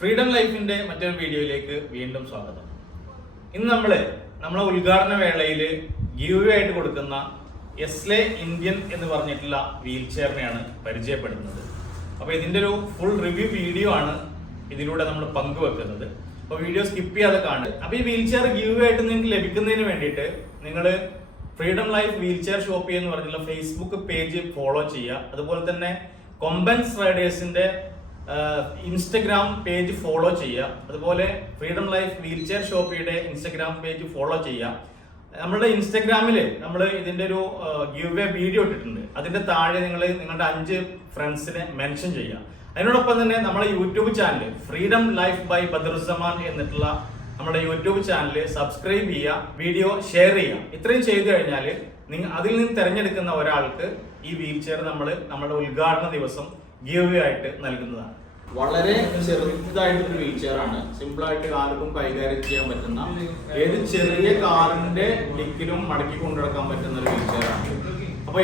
Freedom ലൈഫിന്റെ മറ്റൊരു വീഡിയോയിലേക്ക് വീണ്ടും സ്വാഗതം. ഇന്ന് നമ്മളെ ഉദ്ഘാടന വേളയിൽ ഗീവ് ആയിട്ട് കൊടുക്കുന്ന എസ്ലെ ഇന്ത്യൻ എന്ന് പറഞ്ഞിട്ടുള്ള വീൽ ചെയറിനെയാണ് പരിചയപ്പെടുന്നത്. അപ്പോൾ ഇതിന്റെ ഒരു ഫുൾ റിവ്യൂ വീഡിയോ ആണ് ഇതിലൂടെ നമ്മൾ പങ്കുവെക്കുന്നത്. അപ്പോൾ വീഡിയോ സ്കിപ്പ് ചെയ്യാതെ കാണുക. അപ്പോൾ ഈ വീൽ ചെയർ ഗീവ് ആയിട്ട് നിങ്ങൾക്ക് ലഭിക്കുന്നതിന് വേണ്ടിയിട്ട് നിങ്ങൾ freedom life wheelchair shop എന്ന് പറഞ്ഞിട്ടുള്ള ഫേസ്ബുക്ക് പേജ് ഫോളോ ചെയ്യുക. അതുപോലെ തന്നെ കൊമ്പൻസ് റൈഡേഴ്സിന്റെ ഇൻസ്റ്റഗ്രാം പേജ് ഫോളോ ചെയ്യുക. അതുപോലെ ഫ്രീഡം ലൈഫ് വീൽ ചെയർ ഷോപ്പിയുടെ ഇൻസ്റ്റഗ്രാം പേജ് ഫോളോ ചെയ്യുക. നമ്മുടെ ഇൻസ്റ്റഗ്രാമിൽ നമ്മൾ ഇതിന്റെ ഒരു ഗിവ് അവേ വീഡിയോ ഇട്ടിട്ടുണ്ട്. അതിന്റെ താഴെ നിങ്ങളുടെ 5 ഫ്രണ്ട്സിനെ മെൻഷൻ ചെയ്യുക. അതിനോടൊപ്പം തന്നെ നമ്മുടെ YouTube channel freedom life by Badaruzzaman എന്നിട്ടുള്ള നമ്മുടെ യൂട്യൂബ് ചാനൽ സബ്സ്ക്രൈബ് ചെയ്യുക, വീഡിയോ ഷെയർ ചെയ്യുക. ഇത്രയും ചെയ്തു കഴിഞ്ഞാൽ അതിൽ നിന്ന് തിരഞ്ഞെടുക്കുന്ന ഒരാൾക്ക് ഈ വീൽ ചെയർ നമ്മുടെ ഉദ്ഘാടന ദിവസം ഗീവ് ആയിട്ട് നൽകുന്നതാണ്. വളരെ ചെറുതായിട്ടൊരു വീൽ ചെയർ ആണ്. സിമ്പിൾ ആയിട്ട് ആർക്കും കൈകാര്യം ചെയ്യാൻ പറ്റുന്ന, ഏത് ചെറിയ കാറിന്റെ ഡിക്കിലും മടക്കി കൊണ്ടുനടക്കാൻ പറ്റുന്ന ഒരു വീൽ ചെയർ ആണ്. അപ്പൊ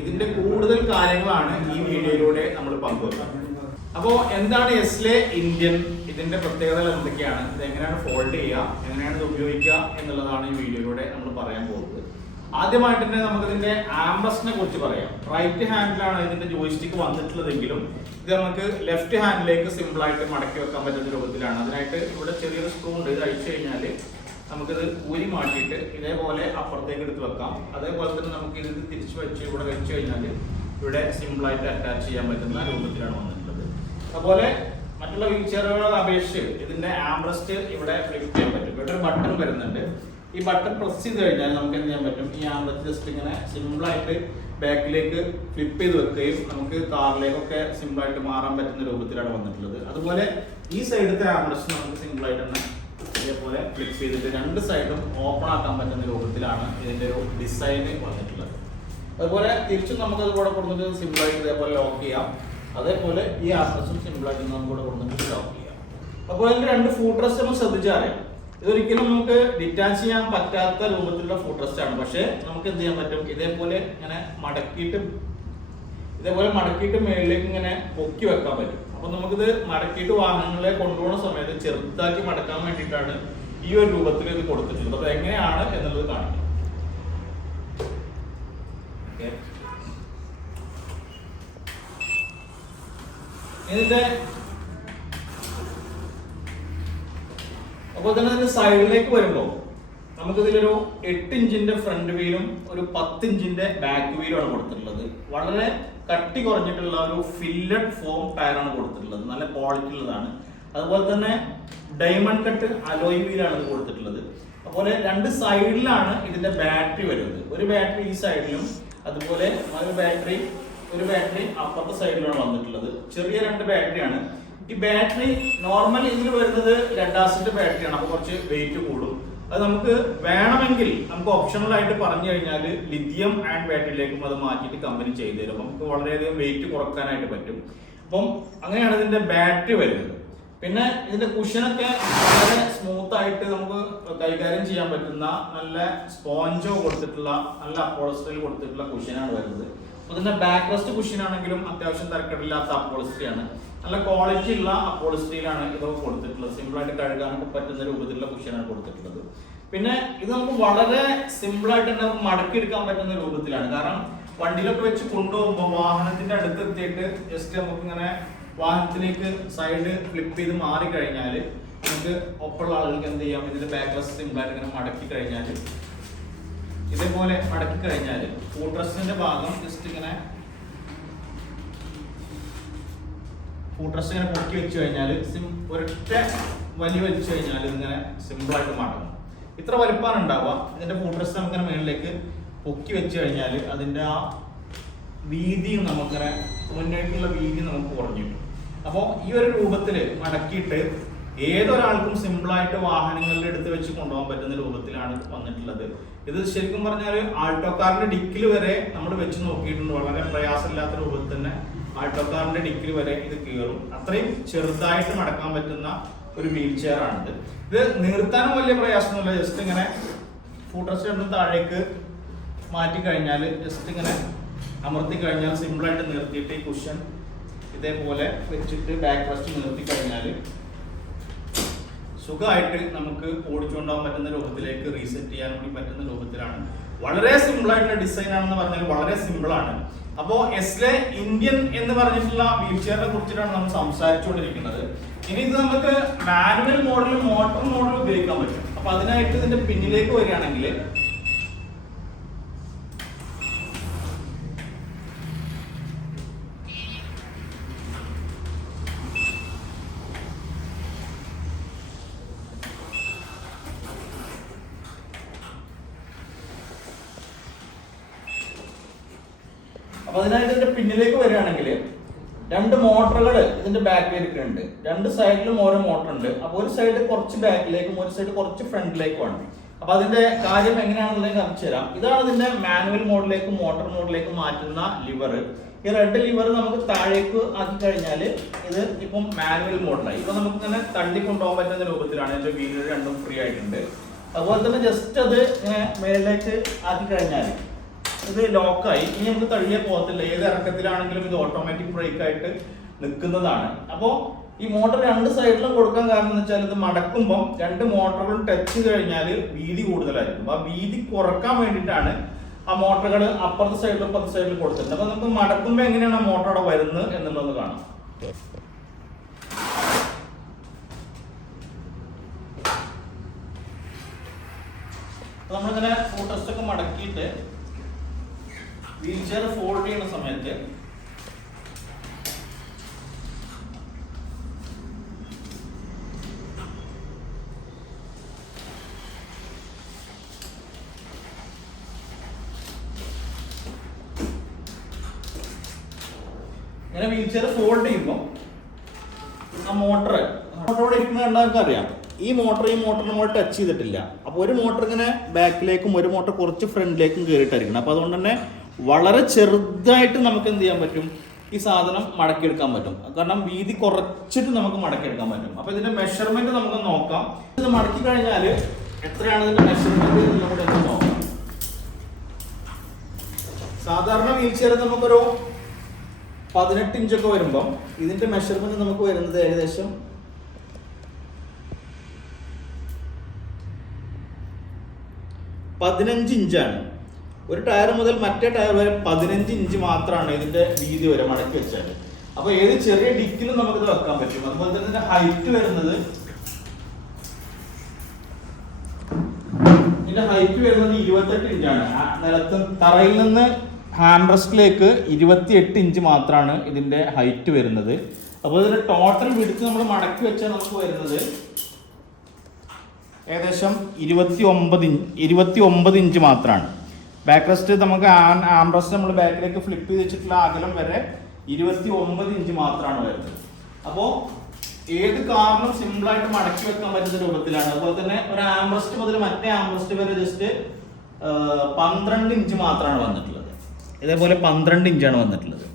ഇതിന്റെ കൂടുതൽ കാര്യങ്ങളാണ് ഈ വീഡിയോയിലൂടെ നമ്മൾ പങ്കുവെക്കുന്നത്. അപ്പോ എന്താണ് എസ്ലെ ഇന്ത്യൻ, ഇതിന്റെ പ്രത്യേകതകൾ എന്തൊക്കെയാണ്, ഇത് എങ്ങനെയാണ് ഫോൾഡ് ചെയ്യുക, എങ്ങനെയാണ് ഇത് ഉപയോഗിക്കുക എന്നുള്ളതാണ് ഈ വീഡിയോയിലൂടെ നമ്മൾ പറയാൻ പോകുന്നത്. ആദ്യമായിട്ട് തന്നെ നമുക്കിതിന്റെ ആംബ്രസ്റ്റിനെ കുറിച്ച് പറയാം. റൈറ്റ് ഹാൻഡിലാണ് ഇതിന്റെ ജോയിസ്റ്റിക് വന്നിട്ടുള്ളതെങ്കിലും ഇത് നമുക്ക് ലെഫ്റ്റ് ഹാൻഡിലേക്ക് സിമ്പിൾ ആയിട്ട് മടക്കി വെക്കാൻ പറ്റുന്ന രൂപത്തിലാണ്. അതിനായിട്ട് ഇവിടെ ചെറിയൊരു സ്ക്രൂ ഉണ്ട്. ഇത് അഴിച്ചു കഴിഞ്ഞാൽ നമുക്കിത് ഊരി മാറ്റിയിട്ട് ഇതേപോലെ അപ്പുറത്തേക്ക് എടുത്ത് വെക്കാം. അതേപോലെ തന്നെ നമുക്ക് ഇത് തിരിച്ചു വെച്ച് ഇവിടെ വെച്ച് കഴിഞ്ഞാൽ ഇവിടെ സിമ്പിൾ ആയിട്ട് അറ്റാച്ച് ചെയ്യാൻ പറ്റുന്ന രൂപത്തിലാണ് വന്നിട്ടുള്ളത്. അതുപോലെ മറ്റുള്ള വീൽ ചെയറുകളെ അപേക്ഷിച്ച് ഇതിന്റെ ആംബ്രസ്റ്റ് ഇവിടെ ഫ്ലിപ്പ് ചെയ്യാൻ പറ്റും. ഇവിടെ ഒരു ബട്ടൺ വരുന്നുണ്ട്. ഈ ബട്ടൺ പ്രസ് ചെയ്ത് കഴിഞ്ഞാൽ നമുക്ക് എന്ത് ചെയ്യാൻ പറ്റും, ഈ ആംബ്രസ്റ്റ് ജസ്റ്റ് ഇങ്ങനെ സിമ്പിൾ ആയിട്ട് ബാക്കിലേക്ക് ഫ്ലിപ്പ് ചെയ്ത് വെക്കുകയും നമുക്ക് കാറിലേക്കൊക്കെ സിമ്പിൾ ആയിട്ട് മാറാൻ പറ്റുന്ന രൂപത്തിലാണ് വന്നിട്ടുള്ളത്. അതുപോലെ ഈ സൈഡത്തെ ആംബ്രസ്റ്റ് നമുക്ക് സിമ്പിൾ ആയിട്ട് തന്നെ ഇതേപോലെ ഫ്ലിപ്പ് ചെയ്തിട്ട് 2 സൈഡും ഓപ്പൺ ആക്കാൻ പറ്റുന്ന രൂപത്തിലാണ് ഇതിന്റെ ഒരു ഡിസൈൻ വന്നിട്ടുള്ളത്. അതുപോലെ തിരിച്ചും നമുക്ക് അതുകൂടെ കൊടുത്തിട്ട് സിമ്പിൾ ആയിട്ട് ഇതേപോലെ ലോക്ക് ചെയ്യാം. അതേപോലെ ഈ ആംബ്രസ്റ്റും സിമ്പിൾ ആയിട്ട് നമുക്ക് കൂടെ കൊടുത്തിട്ട് ലോക്ക് ചെയ്യാം. അപ്പോൾ ഇതിന്റെ 2 ഫുഡ് റെസ്റ്റ് നമ്മൾ ശ്രദ്ധിച്ചറിയാം. ഇതൊരിക്കലും നമുക്ക് ഡിറ്റാച്ച് ചെയ്യാൻ പറ്റാത്ത രൂപത്തിലുള്ള ഫുഡ് റെസ്റ്റ് ആണ്. പക്ഷെ നമുക്ക് എന്ത് ചെയ്യാൻ പറ്റും, ഇതേപോലെ ഇങ്ങനെ മടക്കിയിട്ട് മേളിലേക്ക് ഇങ്ങനെ പൊക്കി വെക്കാൻ പറ്റും. അപ്പൊ നമുക്കിത് മടക്കിയിട്ട് വാഹനങ്ങളെ കൊണ്ടുപോകുന്ന സമയത്ത് ചെറുതാക്കി മടക്കാൻ വേണ്ടിയിട്ടാണ് ഈ ഒരു രൂപത്തിൽ ഇത് കൊടുത്തിട്ടുള്ളത്. അപ്പൊ എങ്ങനെയാണ് എന്നുള്ളത് കാണിക്കാം. ഇതിന്റെ അപ്പോൾ തന്നെ ഇതിന്റെ സൈഡിലേക്ക് വരുമ്പോൾ നമുക്കിതിലൊരു 8 ഇഞ്ചിന്റെ ഫ്രണ്ട് വീലും ഒരു 10 ഇഞ്ചിന്റെ ബാക്ക് വീലും ആണ് കൊടുത്തിട്ടുള്ളത്. വളരെ കട്ടി കുറഞ്ഞിട്ടുള്ള ഒരു ഫില്ലഡ് ഫോം ടയറാണ് കൊടുത്തിട്ടുള്ളത്. നല്ല ക്വാളിറ്റി ഉള്ളതാണ്. അതുപോലെ തന്നെ ഡയമണ്ട് കട്ട് അലോയ് വീലാണ് ഇത് കൊടുത്തിട്ടുള്ളത്. അതുപോലെ 2 സൈഡിലാണ് ഇതിന്റെ ബാറ്ററി വരുന്നത്. ഒരു ബാറ്ററി ഈ സൈഡിലും അതുപോലെ ഒരു ബാറ്ററി അപ്പുറത്തെ സൈഡിലാണ് വന്നിട്ടുള്ളത്. ചെറിയ 2 ബാറ്ററിയാണ്. ഈ ബാറ്ററി നോർമൽ ഇതിൽ വരുന്നത് 2 ബാറ്ററിയാണ്. അപ്പോൾ കുറച്ച് വെയിറ്റ് കൂടും. അത് നമുക്ക് വേണമെങ്കിൽ നമുക്ക് ഓപ്ഷണൽ ആയിട്ട് പറഞ്ഞു കഴിഞ്ഞാൽ ലിഥിയം അയൺ ബാറ്ററിയിലേക്കും അത് മാറ്റിയിട്ട് കമ്പനി ചെയ്തു തരും. നമുക്ക് വളരെയധികം വെയിറ്റ് കുറക്കാനായിട്ട് പറ്റും. അപ്പം അങ്ങനെയാണ് ഇതിന്റെ ബാറ്ററി വരുന്നത്. പിന്നെ ഇതിന്റെ കുഷനൊക്കെ വളരെ സ്മൂത്ത് ആയിട്ട് നമുക്ക് കൈകാര്യം ചെയ്യാൻ പറ്റുന്ന നല്ല സ്പോഞ്ചോ കൊടുത്തിട്ടുള്ള, നല്ല അപ്പോളസ്റ്ററിൽ കൊടുത്തിട്ടുള്ള കുഷനാണ് വരുന്നത്. ഇതിന്റെ ബാക്ക് റെസ്റ്റ് കുഷൻ ആണെങ്കിലും അത്യാവശ്യം തരക്കേടില്ലാത്ത അപ്പോളസ്ട്രിയാണ്. നല്ല ക്വാളിറ്റി ഉള്ള അപ്പോളസ്ട്രിയിലാണ് ഇതൊക്കെ കൊടുത്തിട്ടുള്ളത്. സിമ്പിൾ ആയിട്ട് കഴുകാനൊക്കെ പറ്റുന്ന രൂപത്തിലുള്ള കുഷനാണ് കൊടുത്തിട്ടുള്ളത്. പിന്നെ ഇത് നമുക്ക് വളരെ സിമ്പിൾ ആയിട്ട് തന്നെ നമുക്ക് മടക്കിയെടുക്കാൻ പറ്റുന്ന രൂപത്തിലാണ്. കാരണം വണ്ടിയിലൊക്കെ വെച്ച് കൊണ്ടുപോകുമ്പോൾ വാഹനത്തിന്റെ അടുത്ത് എത്തിയിട്ട് ജസ്റ്റ് നമുക്ക് ഇങ്ങനെ വാഹനത്തിലേക്ക് സൈഡ് ഫ്ലിപ്പ് ചെയ്ത് മാറി കഴിഞ്ഞാൽ നമുക്ക് ഒപ്പമുള്ള ആളുകൾക്ക് എന്ത് ചെയ്യാം, ഇതിന്റെ ബാക്ക് റെസ്റ്റ് സിമ്പിൾ ആയിട്ട് ഇങ്ങനെ മടക്കി കഴിഞ്ഞാൽ ഇതേപോലെ മടക്കി കഴിഞ്ഞാൽ ഫുഡ് റെസ്റ്റിന്റെ ഭാഗം ജസ്റ്റ് ഇങ്ങനെ പൊക്കി വെച്ച് കഴിഞ്ഞാൽ ഒരൊറ്റ വലി വെച്ച് കഴിഞ്ഞാൽ ഇതിങ്ങനെ സിമ്പിൾ ആയിട്ട് മടങ്ങും. ഇത്ര വലിപ്പാണ് ഉണ്ടാവുക. ഇതിന്റെ ഫുഡ് റെസ്റ്റ് നമുക്കിങ്ങനെ മുകളിലേക്ക് പൊക്കി വെച്ച് കഴിഞ്ഞാൽ അതിന്റെ ആ വീതിയും നമുക്കിങ്ങനെ മുന്നേക്കുള്ള വീതി നമുക്ക് കുറഞ്ഞു കിട്ടും. അപ്പോൾ ഈ ഒരു രൂപത്തിൽ മടക്കിയിട്ട് ഏതൊരാൾക്കും സിമ്പിളായിട്ട് വാഹനങ്ങളിൽ എടുത്ത് വെച്ച് കൊണ്ടുപോകാൻ പറ്റുന്ന രൂപത്തിലാണ് വന്നിട്ടുള്ളത്. ഇത് ശരിക്കും പറഞ്ഞാൽ ആൾട്ടോ കാറിന്റെ ഡിക്കിൽ വരെ നമ്മൾ വെച്ച് നോക്കിയിട്ടുണ്ട്. വളരെ പ്രയാസമില്ലാത്ത രൂപത്തിൽ തന്നെ ആൾട്ടോ കാറിന്റെ ഡിക്കിൽ വരെ ഇത് കയറും. അത്രയും ചെറുതായിട്ട് മടക്കാൻ പറ്റുന്ന ഒരു വീൽ ചെയർ ആണിത്. ഇത് നിർത്താനും വലിയ പ്രയാസമൊന്നുമില്ല. ജസ്റ്റ് ഇങ്ങനെ ഫുഡ് റെസ്റ്റ് കൊണ്ട് താഴേക്ക് മാറ്റി കഴിഞ്ഞാൽ ജസ്റ്റ് ഇങ്ങനെ അമർത്തി കഴിഞ്ഞാൽ സിമ്പിളായിട്ട് നിർത്തിയിട്ട് ഈ കുഷൻ ഇതേപോലെ വെച്ചിട്ട് ബാക്ക് റെസ്റ്റ് നിർത്തി കഴിഞ്ഞാൽ സുഖമായിട്ട് നമുക്ക് ഓടിച്ചുകൊണ്ടാകാൻ പറ്റുന്ന രൂപത്തിലേക്ക് റീസെറ്റ് ചെയ്യാൻ കൂടി പറ്റുന്ന രൂപത്തിലാണ്. വളരെ സിമ്പിൾ ആയിട്ടുള്ള ഡിസൈൻ ആണെന്ന് പറഞ്ഞാൽ വളരെ സിമ്പിൾ ആണ്. അപ്പോൾ എസ്ലെ ഇന്ത്യൻ എന്ന് പറഞ്ഞിട്ടുള്ള വീൽ ചെയറിനെ കുറിച്ചിട്ടാണ് നമ്മൾ സംസാരിച്ചുകൊണ്ടിരിക്കുന്നത്. ഇനി ഇത് നമുക്ക് മാനുവൽ മോഡലും മോട്ടോർ മോഡലും ഉപയോഗിക്കാൻ പറ്റും. അപ്പൊ അതിനായിട്ട് ഇതിന്റെ പിന്നിലേക്ക് വരികയാണെങ്കിൽ ഇതിന്റെ പിന്നിലേക്ക് വരികയാണെങ്കിൽ രണ്ട് മോട്ടറുകൾ ഇതിന്റെ ബാക്കിലേക്ക് ഉണ്ട്. രണ്ട് സൈഡിലും ഓരോ മോട്ടർ ഉണ്ട്. അപ്പൊ ഒരു സൈഡ് കുറച്ച് ബാക്കിലേക്കും ഒരു സൈഡ് കുറച്ച് ഫ്രണ്ടിലേക്കുമാണ്. അപ്പൊ അതിന്റെ കാര്യം എങ്ങനെയാണെന്നുള്ളത് കാണിച്ചു തരാം. ഇതാണ് ഇതിന്റെ മാനുവൽ മോഡിലേക്കും മോട്ടോർ മോഡിലേക്കും മാറ്റുന്ന ലിവർ. ഈ റെഡ് ലിവർ നമുക്ക് താഴേക്ക് ആക്കി കഴിഞ്ഞാൽ ഇത് ഇപ്പം മാനുവൽ മോഡിലായി. ഇപ്പൊ നമുക്ക് ഇങ്ങനെ തള്ളി കൊണ്ടുപോകാൻ പറ്റുന്ന രൂപത്തിലാണ്. ഇതിന്റെ വീല് രണ്ടും ഫ്രീ ആയിട്ടുണ്ട്. അതുപോലെ തന്നെ ജസ്റ്റ് അത് മേളിലേക്ക് ആക്കി കഴിഞ്ഞാൽ ഇത് ലോക്കായി. ഇനി നമുക്ക് തള്ളിയേ പോകത്തില്ല. ഏത് ഇറക്കത്തിലാണെങ്കിലും ഇത് ഓട്ടോമാറ്റിക് ബ്രേക്ക് ആയിട്ട് നിൽക്കുന്നതാണ്. അപ്പോൾ ഈ മോട്ടർ രണ്ട് സൈഡിലും കൊടുക്കാൻ കാരണം എന്ന് വെച്ചാൽ ഇത് മടക്കുമ്പോൾ രണ്ട് മോട്ടറുകളും ടച്ച് കഴിഞ്ഞാൽ വീതി കൂടുതലായിരിക്കും. ആ വീതി കുറക്കാൻ വേണ്ടിയിട്ടാണ് ആ മോട്ടറുകൾ അപ്പുറത്തെ സൈഡിലും ഇപ്പുറത്തെ സൈഡിലും കൊടുത്തിട്ടുണ്ട്. അപ്പൊ നമുക്ക് മടക്കുമ്പോൾ എങ്ങനെയാണ് ആ മോട്ടർ അവിടെ വരുന്നത് എന്നുള്ളത് കാണാം. നമ്മളിങ്ങനെ ഫുഡ് ടെസ്റ്റ് ഒക്കെ മടക്കിയിട്ട് വീൽ ചെയർ ഫോൾഡ് ചെയ്യുന്ന സമയത്ത് ഇങ്ങനെ വീൽ ചെയർ ഫോൾഡ് ചെയ്യുമ്പോൾ ആ മോട്ടറോടെ ഇരിക്കുന്ന എല്ലാവർക്കും അറിയാം. ഈ മോട്ടർ നമ്മൾ ടച്ച് ചെയ്തിട്ടില്ല. അപ്പോൾ ഒരു മോട്ടർ ഇങ്ങനെ ബാക്കിലേക്കും ഒരു മോട്ടർ കുറച്ച് ഫ്രണ്ടിലേക്കും കയറിയിട്ടായിരിക്കണം. അപ്പോൾ അതുകൊണ്ട് തന്നെ വളരെ ചെറുതായിട്ട് നമുക്ക് എന്ത് ചെയ്യാൻ പറ്റും, ഈ സാധനം മടക്കിയെടുക്കാൻ പറ്റും. കാരണം വീതി കുറച്ചിട്ട് നമുക്ക് മടക്കിയെടുക്കാൻ പറ്റും. അപ്പൊ ഇതിന്റെ മെഷർമെന്റ് നമുക്ക് നോക്കാം. ഇത് മടക്കി കഴിഞ്ഞാൽ എത്രയാണ് ഇതിന്റെ മെഷർമെന്റ് എന്നുള്ളത് നമുക്ക് നോക്കാം. സാധാരണ വീൽ ചെയർ നമുക്കൊരു 18 ഇഞ്ചൊക്കെ വരുമ്പം ഇതിന്റെ മെഷർമെന്റ് നമുക്ക് വരുന്നത് ഏകദേശം 15 ഇഞ്ചാണ്. ഒരു ടയർ മുതൽ മറ്റേ ടയർ വരെ 15 ഇഞ്ച് മാത്രമാണ് ഇതിന്റെ വീതി വരെ മടക്കി വെച്ചാൽ. അപ്പൊ ഏത് ചെറിയ ഡിക്കിലും നമുക്കിത് വെക്കാൻ പറ്റും. അതുപോലെ തന്നെ ഇതിന്റെ ഹൈറ്റ് വരുന്നത് 28 ഇഞ്ചാണ്. നിലത്ത് തറയിൽ നിന്ന് ഹാൻഡ് റെസ്റ്റിലേക്ക് 28 ഇഞ്ച് മാത്രമാണ് ഇതിന്റെ ഹൈറ്റ് വരുന്നത്. അപ്പോൾ ഇതിന്റെ ടോട്ടൽ വിഡ്ത്ത് നമ്മൾ മടക്കി വെച്ചാൽ നമുക്ക് വരുന്നത് ഏകദേശം 29 ഇഞ്ച് മാത്രമാണ്. ബാക്ക് റെസ്റ്റ് നമുക്ക് ആം റെസ്റ്റ് നമ്മൾ ബാക്കിലേക്ക് ഫ്ലിപ്പ് ചെയ്ത് വെച്ചിട്ടുള്ള അകലം വരെ 29 ഇഞ്ച് മാത്രമാണ് വരുന്നത്. അപ്പോൾ ഏത് കാറിനും സിമ്പിളായിട്ട് മടക്കി വെക്കാൻ പറ്റുന്ന രൂപത്തിലാണ്. അതുപോലെ തന്നെ ഒരു ആം റെസ്റ്റ് മുതൽ മറ്റേ ആം റെസ്റ്റ് വരെ ജസ്റ്റ് 12 ഇഞ്ച് മാത്രമാണ് വന്നിട്ടുള്ളത്. ഇതേപോലെ 12 ഇഞ്ചാണ് വന്നിട്ടുള്ളത്.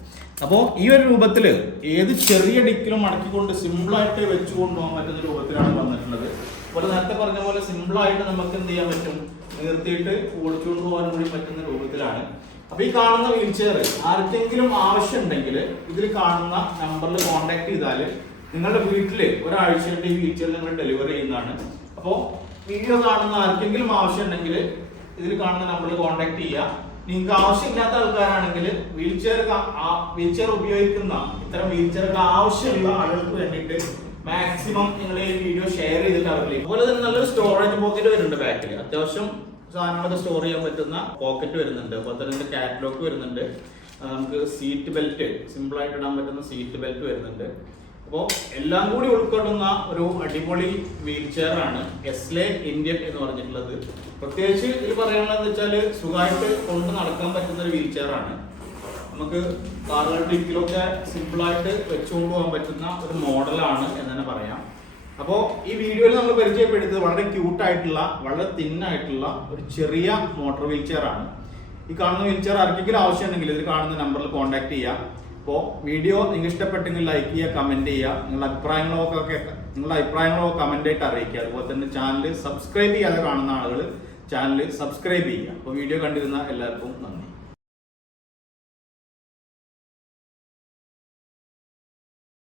അപ്പോൾ ഈ ഒരു രൂപത്തിൽ ഏത് ചെറിയ ഡിക്കിലും മടക്കിക്കൊണ്ട് സിമ്പിളായിട്ട് വെച്ച് കൊണ്ടുപോകാൻ പറ്റുന്ന രൂപത്തിലാണ് വന്നിട്ടുള്ളത്. അതുപോലെ നേരത്തെ പറഞ്ഞ പോലെ സിമ്പിളായിട്ട് നമുക്ക് എന്ത് ചെയ്യാൻ പറ്റും, നിർത്തിയിട്ട് ഓടിച്ചുകൊണ്ട് പോകാൻ കൂടി പറ്റുന്ന രൂപത്തിലാണ്. അപ്പൊ ഈ കാണുന്ന വീൽ ചെയർ ആർക്കെങ്കിലും ആവശ്യം ഉണ്ടെങ്കിൽ ഇതിൽ കാണുന്ന നമ്പറിൽ കോൺടാക്ട് ചെയ്താൽ നിങ്ങളുടെ വീട്ടിൽ ഒരാഴ്ചയുടെ ഈ വീൽ ചെയർ നിങ്ങൾ ഡെലിവറി ചെയ്യുന്നതാണ്. അപ്പോൾ വീഡിയോ കാണുന്ന ആർക്കെങ്കിലും ആവശ്യം ഉണ്ടെങ്കിൽ ഇതിൽ കാണുന്ന നമ്പറിൽ കോൺടാക്ട് ചെയ്യുക. നിങ്ങൾക്ക് ആവശ്യമില്ലാത്ത ആൾക്കാരാണെങ്കിൽ വീൽ ചെയർ ഉപയോഗിക്കുന്ന ഇത്തരം വീൽ ചെയറുകൾ ആവശ്യമുള്ള ആളുകൾക്ക് വേണ്ടിയിട്ട് മാക്സിമം നിങ്ങൾ ഈ വീഡിയോ ഷെയർ ചെയ്തിട്ട് അവരിലേക്ക്. അതുപോലെ തന്നെ നല്ലൊരു സ്റ്റോറേജ് പോക്കറ്റ് വരുന്നുണ്ട് ബാക്കിൽ. അത്യാവശ്യം സാധനങ്ങളൊക്കെ സ്റ്റോർ ചെയ്യാൻ പറ്റുന്ന പോക്കറ്റ് വരുന്നുണ്ട്. അതുപോലെ തന്നെ കാറ്റലോഗ് വരുന്നുണ്ട്. നമുക്ക് സീറ്റ് ബെൽറ്റ് സിമ്പിൾ ആയിട്ട് ഇടാൻ പറ്റുന്ന സീറ്റ് ബെൽറ്റ് വരുന്നുണ്ട്. അപ്പോൾ എല്ലാം കൂടി ഉൾക്കൊള്ളുന്ന ഒരു അടിപൊളി വീൽ ചെയർ ആണ് എസ്ലെ ഇന്ത്യൻ എന്ന് പറഞ്ഞിട്ടുള്ളത്. പ്രത്യേകിച്ച് ഇത് പറയാനുള്ളത് വെച്ചാൽ സുഖമായിട്ട് കൊണ്ട് നടക്കാൻ പറ്റുന്ന ഒരു വീൽ ചെയർ ആണ്. നമുക്ക് കാറുകളുടെ ഡിക്കിലൊക്കെ സിമ്പിളായിട്ട് വെച്ചുകൊണ്ട് പോകാൻ പറ്റുന്ന ഒരു മോഡലാണ് എന്ന് തന്നെ പറയാം. അപ്പോൾ ഈ വീഡിയോയിൽ നമ്മൾ പരിചയപ്പെടുത്തിയത് വളരെ ക്യൂട്ടായിട്ടുള്ള വളരെ തിന്നായിട്ടുള്ള ഒരു ചെറിയ മോട്ടോർ വീൽ ചെയർ ആണ്. ഈ കാണുന്ന വീൽ ചെയർ ആർക്കെങ്കിലും ആവശ്യമുണ്ടെങ്കിൽ ഇതിൽ കാണുന്ന നമ്പറിൽ കോൺടാക്ട് ചെയ്യുക. അപ്പോൾ വീഡിയോ നിങ്ങൾക്ക് ഇഷ്ടപ്പെട്ടെങ്കിൽ ലൈക്ക് ചെയ്യുക, കമൻറ്റ് ചെയ്യുക. നിങ്ങളുടെ അഭിപ്രായങ്ങളൊക്കെ കമൻ്റ് ആയിട്ട് അറിയിക്കുക. അതുപോലെ തന്നെ ചാനൽ സബ്സ്ക്രൈബ് ചെയ്യാതെ കാണുന്ന ആളുകൾ ചാനൽ സബ്സ്ക്രൈബ് ചെയ്യുക. അപ്പോൾ വീഡിയോ കണ്ടിരുന്ന എല്ലാവർക്കും നന്ദി.